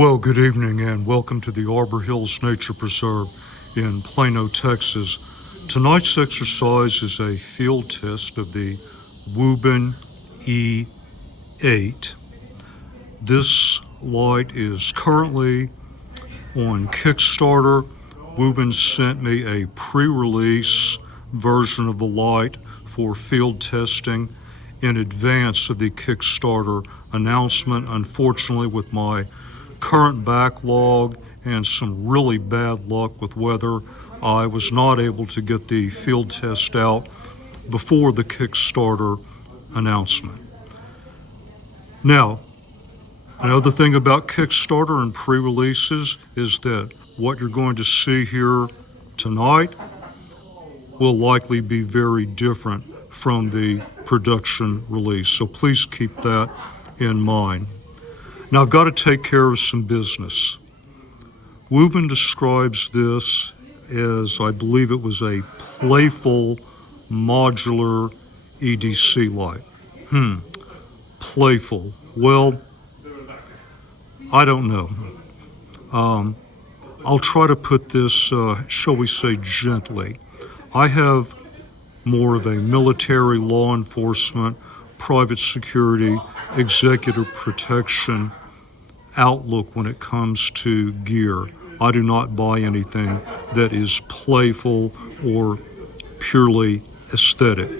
Well, good evening and welcome to the Arbor Hills Nature Preserve in Plano, Texas. Tonight's exercise is a field test of the Wuben E8. This light is currently on Kickstarter. Wuben sent me a pre-release version of the light for field testing in advance of the Kickstarter announcement. Unfortunately, with my current backlog and some really bad luck with weather, I was not able to get the field test out before the Kickstarter announcement. Now, another thing about Kickstarter and pre-releases is that what you're going to see here tonight will likely be very different from the production release, so please keep that in mind. Now, I've got to take care of some business. Wuben describes this as, I believe it was a playful modular EDC light. Playful. Well, I don't know. I'll try to put this, shall we say, gently. I have more of a military, law enforcement, private security, executive protection outlook when it comes to gear. I do not buy anything that is playful or purely aesthetic.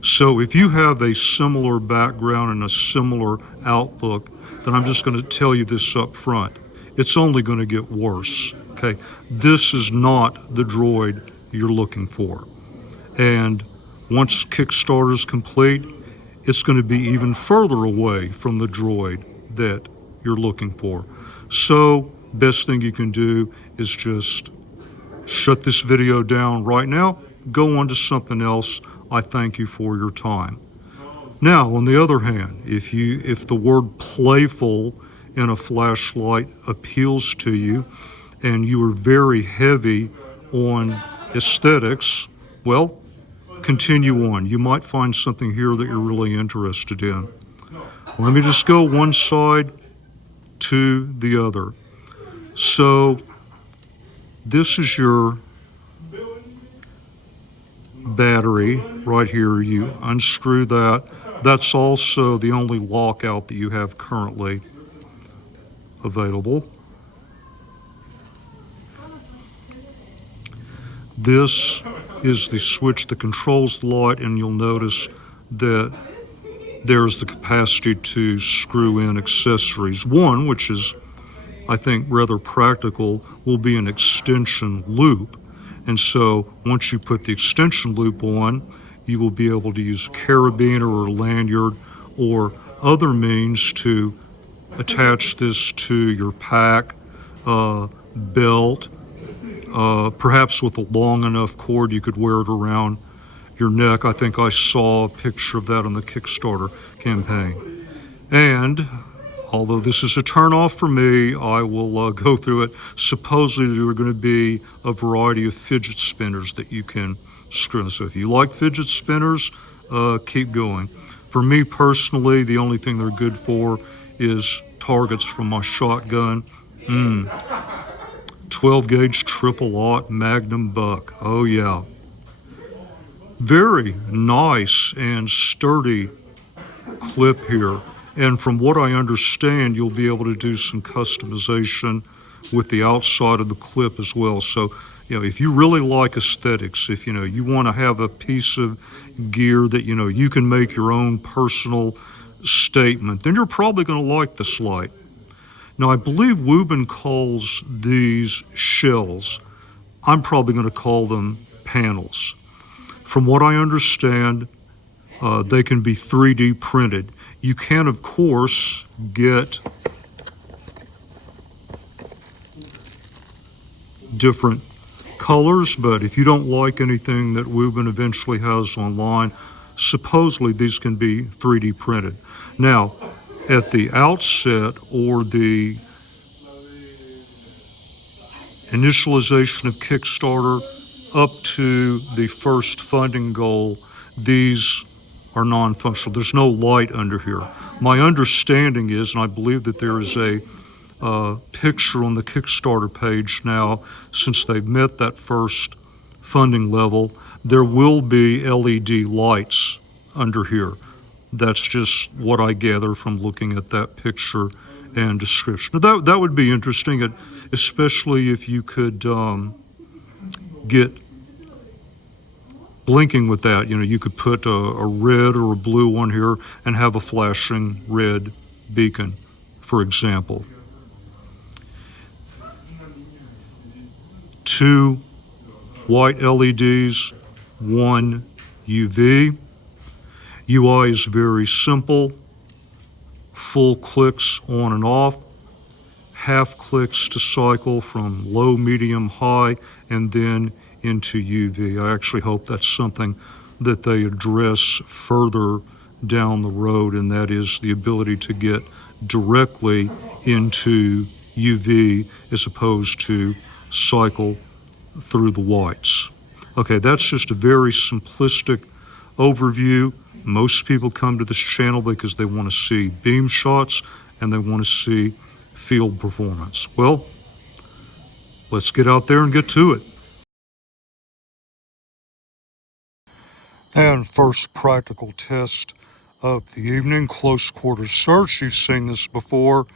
So if you have a similar background and a similar outlook, then I'm just going to tell you this up front. It's only going to get worse. Okay, this is not the droid you're looking for. And once Kickstarter is complete, it's going to be even further away from the droid that you're looking for. So, best thing you can do is just shut this video down right now, go on to something else. I thank you for your time. Now, on the other hand, if the word playful in a flashlight appeals to you and you are very heavy on aesthetics, well, continue on. You might find something here that you're really interested in. Let me just go one side to the other. So this is your battery right here. You unscrew that. That's also the only lockout that you have currently available. This is the switch that controls the light, and you'll notice that there's the capacity to screw in accessories. One, which is, I think, rather practical, will be an extension loop. And so once you put the extension loop on, you will be able to use a carabiner or a lanyard or other means to attach this to your pack, belt, perhaps with a long enough cord you could wear it around your neck. I think I saw a picture of that on the Kickstarter campaign. And although this is a turnoff for me, I will go through it. Supposedly there are going to be a variety of fidget spinners that you can screw in. So if you like fidget spinners, keep going. For me personally, the only thing they're good for is targets from my shotgun. 12 gauge triple aught Magnum buck. Oh yeah. Very nice and sturdy clip here. And from what I understand, you'll be able to do some customization with the outside of the clip as well. So, if you really like aesthetics, if you want to have a piece of gear that you can make your own personal statement, then you're probably going to like this light. Now, I believe Wuben calls these shells. I'm probably going to call them panels. From what I understand, they can be 3D printed. You can, of course, get different colors, but if you don't like anything that Wuben eventually has online, supposedly these can be 3D printed. Now, at the outset or the initialization of Kickstarter up to the first funding goal, these are non-functional. There's no light under here. My understanding is, and I believe that there is a picture on the Kickstarter page now, since they've met that first funding level, there will be LED lights under here. That's just what I gather from looking at that picture and description. That would be interesting, especially if you could get blinking with that. You know, you could put a red or a blue one here and have a flashing red beacon, for example. 2 white LEDs, 1 UV. UI is very simple. Full clicks on and off. Half clicks to cycle from low, medium, high, and then into UV. I actually hope that's something that they address further down the road, and that is the ability to get directly into UV as opposed to cycle through the whites. Okay, that's just a very simplistic overview. Most people come to this channel because they want to see beam shots and they want to see field performance. Well, let's get out there and get to it. And first practical test of the evening, close quarters search. You've seen this before.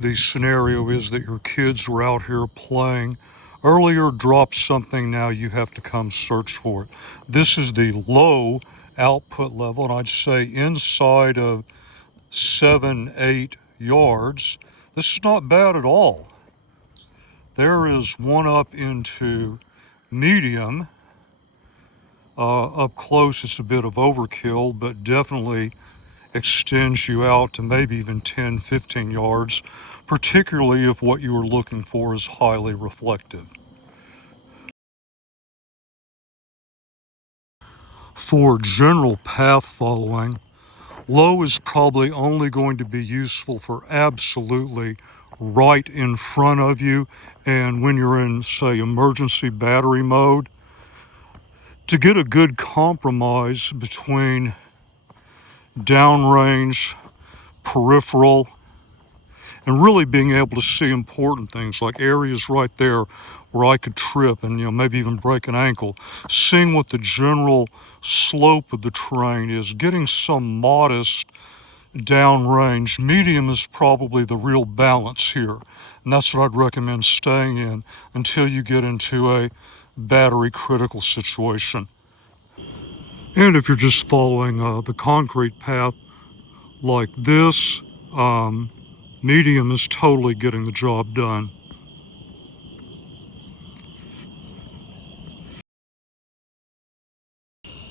The scenario is that your kids were out here playing earlier, dropped something, now you have to come search for it. This is the low output level, and I'd say inside of 7-8 yards. This is not bad at all. There is one up into medium. Up close it's a bit of overkill, but definitely extends you out to maybe even 10-15 yards, particularly if what you are looking for is highly reflective. For general path following, low is probably only going to be useful for absolutely right in front of you, and when you're in, say, emergency battery mode, to get a good compromise between downrange, peripheral, and really being able to see important things like areas right there where I could trip and, you know, maybe even break an ankle. Seeing what the general slope of the terrain is, getting some modest downrange. Medium is probably the real balance here, and that's what I'd recommend staying in until you get into a battery critical situation. And if you're just following the concrete path like this, medium is totally getting the job done.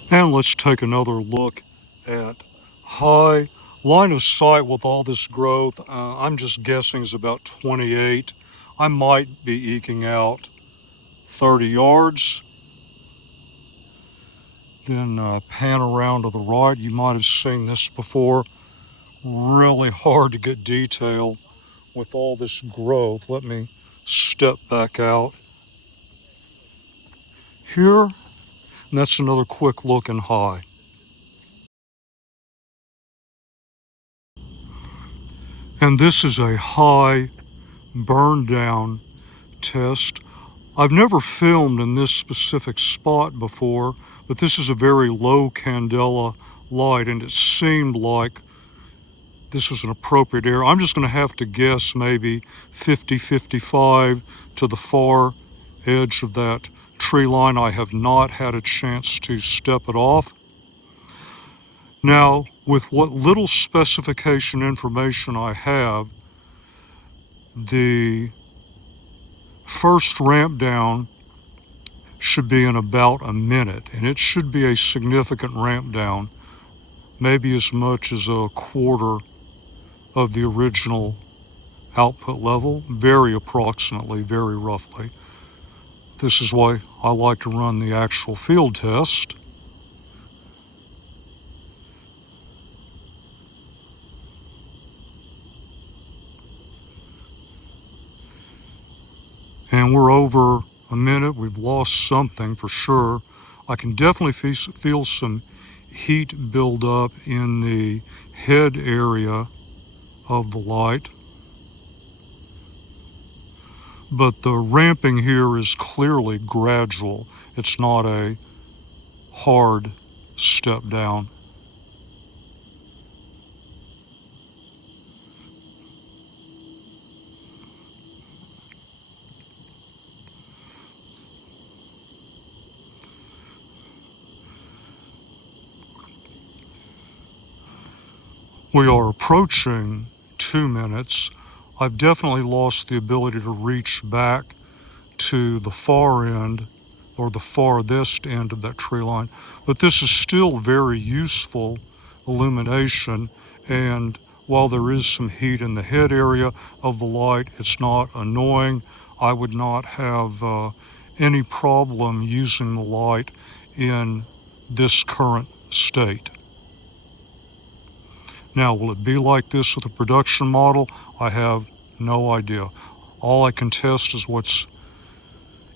And let's take another look at high. Line of sight with all this growth, I'm just guessing is about 28. I might be eking out 30 yards. Then pan around to the right. You might have seen this before. Really hard to get detail with all this growth. Let me step back out here. And that's another quick look in high. And this is a high burn down test. I've never filmed in this specific spot before, but this is a very low candela light, and it seemed like this was an appropriate area. I'm just going to have to guess maybe 50-55 to the far edge of that tree line. I have not had a chance to step it off. Now, with what little specification information I have, the first ramp down should be in about a minute, and it should be a significant ramp down, maybe as much as a quarter of the original output level, very approximately, very roughly. This is why I like to run the actual field test. And we're over a minute. We've lost something for sure. I can definitely feel some heat build up in the head area of the light. but the ramping here is clearly gradual. It's not a hard step down. We are approaching 2 minutes. I've definitely lost the ability to reach back to the far end or the farthest end of that tree line, but this is still very useful illumination, and while there is some heat in the head area of the light, it's not annoying. I would not have any problem using the light in this current state. Now, will it be like this with a production model? I have no idea. All I can test is what's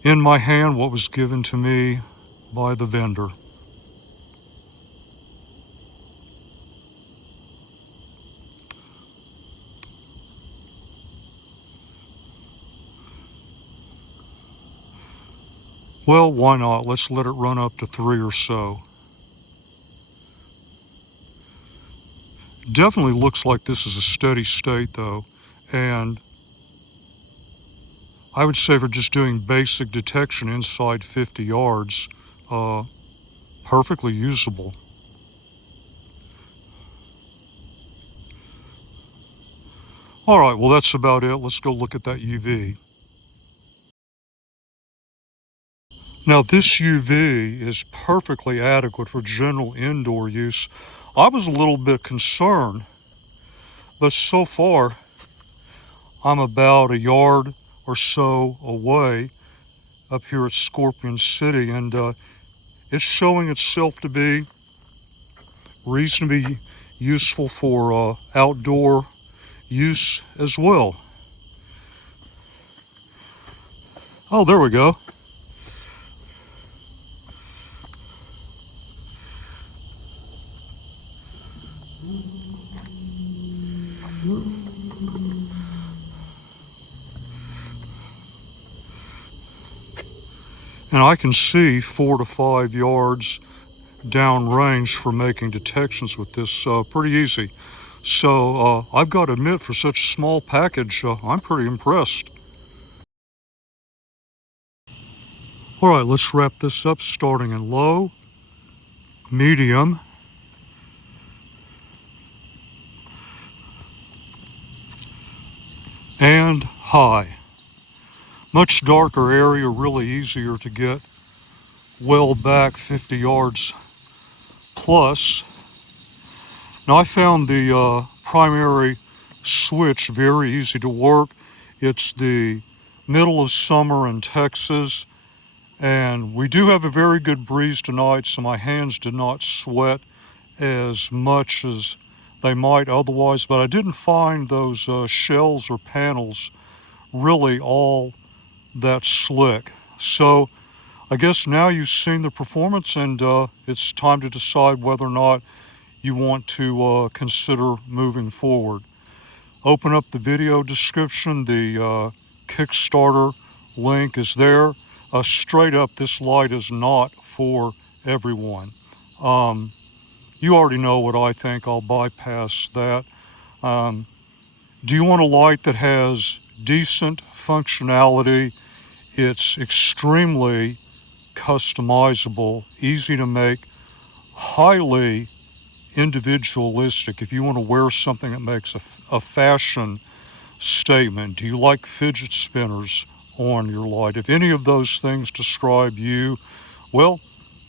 in my hand, what was given to me by the vendor. Well, why not? Let's let it run up to 3 or so. Definitely looks like this is a steady state though, and I would say for just doing basic detection inside 50 yards, perfectly usable. All right, well that's about it. Let's go look at that UV. Now this UV is perfectly adequate for general indoor use. I was a little bit concerned, but so far I'm about a yard or so away up here at Scorpion City, and it's showing itself to be reasonably useful for outdoor use as well. Oh, there we go. And I can see 4 to 5 yards downrange for making detections with this pretty easy. So I've got to admit, for such a small package, I'm pretty impressed. All right, let's wrap this up, starting in low, medium, and high. Much darker area, really easier to get well back 50 yards plus. Now I found the primary switch very easy to work. It's the middle of summer in Texas, and we do have a very good breeze tonight, so my hands did not sweat as much as they might otherwise, but I didn't find those shells or panels really all that slick. So I guess now you've seen the performance, and it's time to decide whether or not you want to consider moving forward. Open up the video description. The Kickstarter link is there. Straight up, this light is not for everyone. You already know what I think. I'll bypass that. Do you want a light that has decent functionality? It's extremely customizable, easy to make, highly individualistic. If you want to wear something that makes a fashion statement, do you like fidget spinners on your light? If any of those things describe you, well,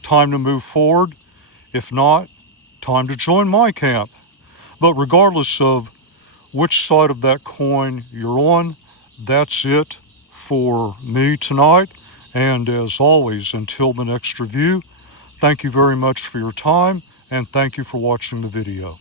time to move forward. If not, time to join my camp. But regardless of which side of that coin you're on, that's it for me tonight. And as always, until the next review, thank you very much for your time, and thank you for watching the video.